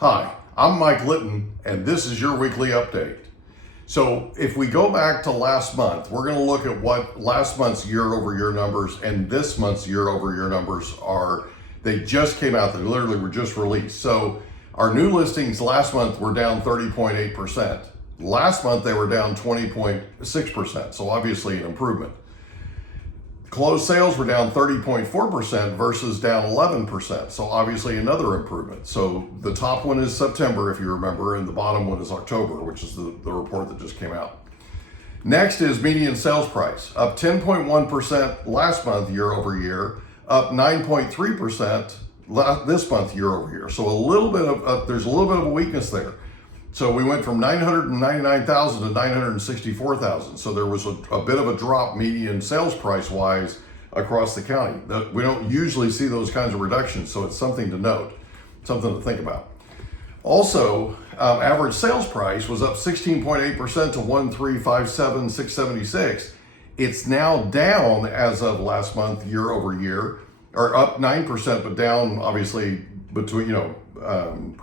Hi, I'm Mike Litton, and this is your weekly update. So if we go back to last month, we're going to look at what last month's year-over-year numbers and this month's year-over-year numbers are. They just came out. They literally were just released. So our new listings last month were down 30.8%. Last month, they were down 20.6%. So obviously an improvement. Closed sales were down 30.4% versus down 11%. So obviously another improvement. So the top one is September, if you remember, and the bottom one is October, which is the report that just came out. Next is median sales price, up 10.1% last month year over year, up 9.3% this month year over year. So there's a little bit of a weakness there. So we went from 999,000 to 964,000. So there was a bit of a drop median sales price wise across the county. We don't usually see those kinds of reductions, so it's something to note, something to think about. Also, average sales price was up 16.8% to 1,357,676. It's now down as of last month year over year, or up 9%, but down obviously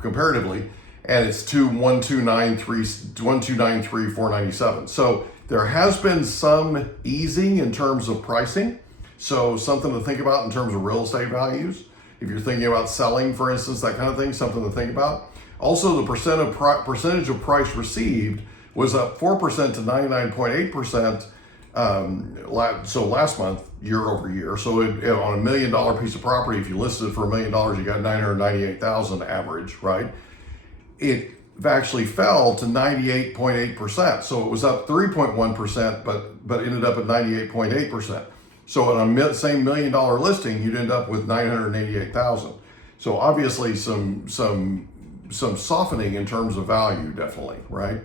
comparatively. And it's to 1,293,497. So there has been some easing in terms of pricing. So something to think about in terms of real estate values. If you're thinking about selling, for instance, that kind of thing, something to think about. Also, the percentage of price received was up 4% to 99.8%. So last month, year over year. So on $1 million piece of property, if you listed it for $1 million, you got 998,000 average, right? It actually fell to 98.8%. So it was up 3.1%, but ended up at 98.8%. So on a same $1 million listing, you'd end up with 988,000. So obviously some softening in terms of value, definitely, right?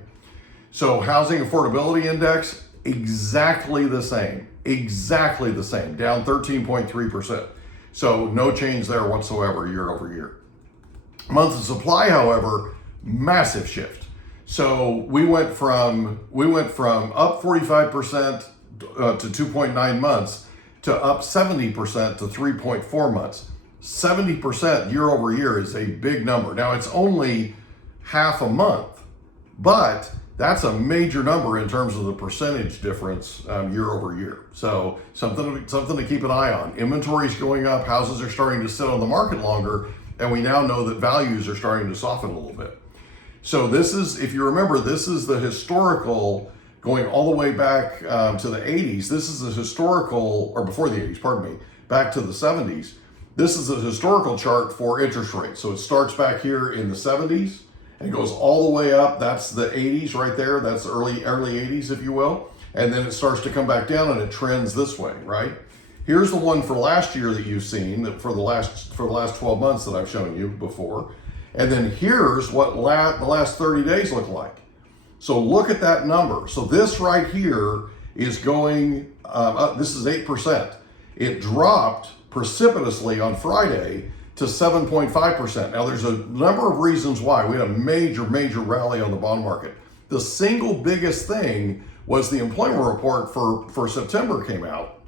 So housing affordability index, exactly the same, down 13.3%. So no change there whatsoever year over year. Month of supply, however, massive shift. So we went from up 45% to 2.9 months to up 70% to 3.4 months. 70% year over year is a big number. Now it's only half a month, but that's a major number in terms of the percentage difference year over year. So something to keep an eye on. Inventory's going up, houses are starting to sit on the market longer, and we now know that values are starting to soften a little bit. So this is, if you remember, this is the historical, going all the way back to the 80s. This is the historical, or before the 80s, pardon me, back to the 70s. This is a historical chart for interest rates. So it starts back here in the 70s and goes all the way up. That's the 80s right there. That's early 80s, if you will. And then it starts to come back down and it trends this way, right? Here's the one for last year that you've seen, that for the last 12 months that I've shown you before. And then here's what the last 30 days look like. So look at that number. So this right here is going up. This is 8%. It dropped precipitously on Friday to 7.5%. Now there's a number of reasons why. We had a major rally on the bond market. The single biggest thing was the employment report for September came out.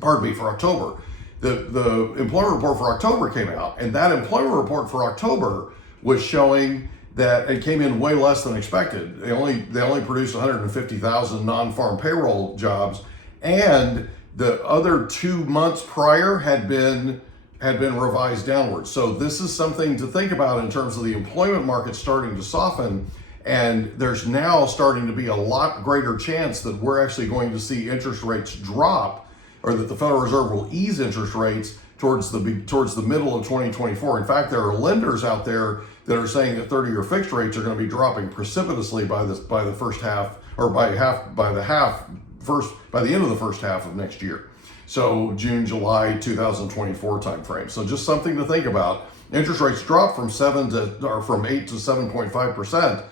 Pardon me, for October. The employment report for October came out, and that employment report for October was showing that it came in way less than expected. They only produced 150,000 non-farm payroll jobs, and the other 2 months prior had been revised downwards. So this is something to think about in terms of the employment market starting to soften, and there's now starting to be a lot greater chance that we're actually going to see interest rates drop, or that the Federal Reserve will ease interest rates towards the middle of 2024. In fact, there are lenders out there that are saying that 30-year fixed rates are going to be dropping precipitously by the first half, or by the end of the first half of next year. So June, July 2024 timeframe. So just something to think about. Interest rates dropped from 8 to 7.5%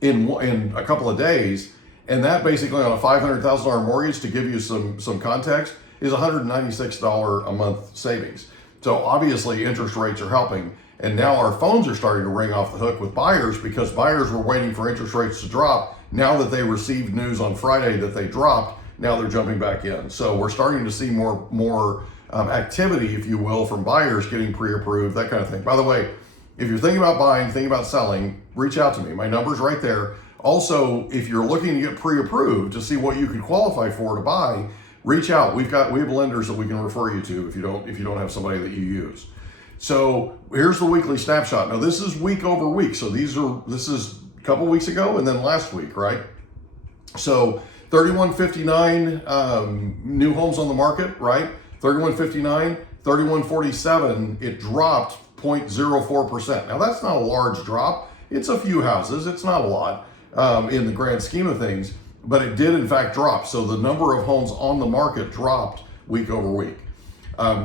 in a couple of days, and that basically on a $500,000 mortgage, to give you some context, is $196 a month savings. So obviously interest rates are helping, and now our phones are starting to ring off the hook with buyers, because buyers were waiting for interest rates to drop. Now that they received news on Friday that they dropped, now they're jumping back in. So we're starting to see more activity, if you will, from buyers getting pre-approved, that kind of thing. By the way, if you're thinking about buying, thinking about selling, reach out to me. My number's right there. Also, if you're looking to get pre-approved to see what you could qualify for to buy, reach out. We have lenders that we can refer you to if you don't have somebody that you use. So here's the weekly snapshot. Now this is week over week. So this is a couple weeks ago and then last week, right? So 3159 new homes on the market, right? 3159, 3147, it dropped 0.04%. Now that's not a large drop. It's a few houses. It's not a lot in the grand scheme of things, but it did in fact drop. So the number of homes on the market dropped week over week.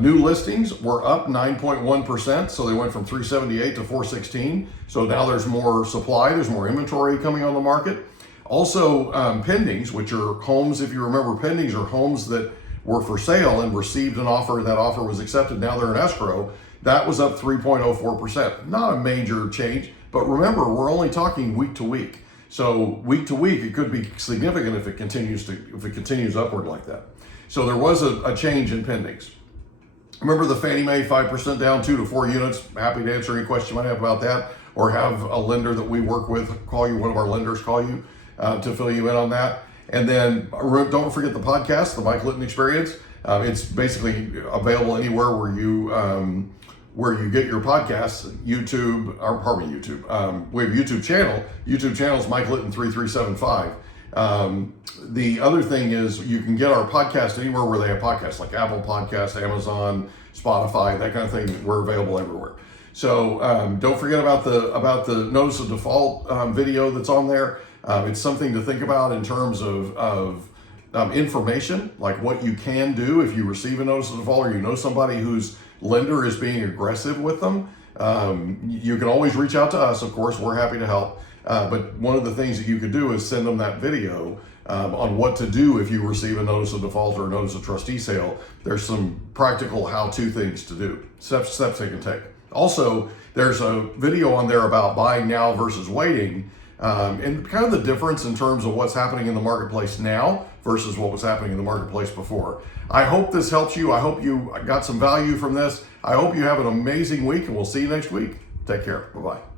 New listings were up 9.1%. So they went from 378 to 416. So now there's more supply. There's more inventory coming on the market. Also, pendings, which are homes, if you remember, pendings are homes that were for sale and received an offer, and that offer was accepted. Now they're in escrow. That was up 3.04%. Not a major change, but remember, we're only talking week to week. So week to week, it could be significant if it continues upward like that. So there was a change in pendings. Remember the Fannie Mae 5% down, 2 to 4 units. Happy to answer any question you might have about that, or have a lender that we work with call you, one of our lenders call you to fill you in on that. And then don't forget the podcast, the Mike Litton Experience. It's basically available anywhere where you get your podcasts. YouTube. We have YouTube channel. YouTube channel is Mike Litton 3375. The other thing is you can get our podcast anywhere where they have podcasts, like Apple Podcasts, Amazon, Spotify, that kind of thing. We're available everywhere. So don't forget about the notice of default video that's on there. It's something to think about in terms of information, like what you can do if you receive a notice of default or you know somebody whose lender is being aggressive with them. You can always reach out to us. Of course, we're happy to help. But one of the things that you could do is send them that video on what to do if you receive a notice of default or a notice of trustee sale. There's some practical how-to things to do, steps they can take. Also, there's a video on there about buying now versus waiting, and kind of the difference in terms of what's happening in the marketplace now versus what was happening in the marketplace before. I hope this helps you. I hope you got some value from this. I hope you have an amazing week, and we'll see you next week. Take care. Bye-bye.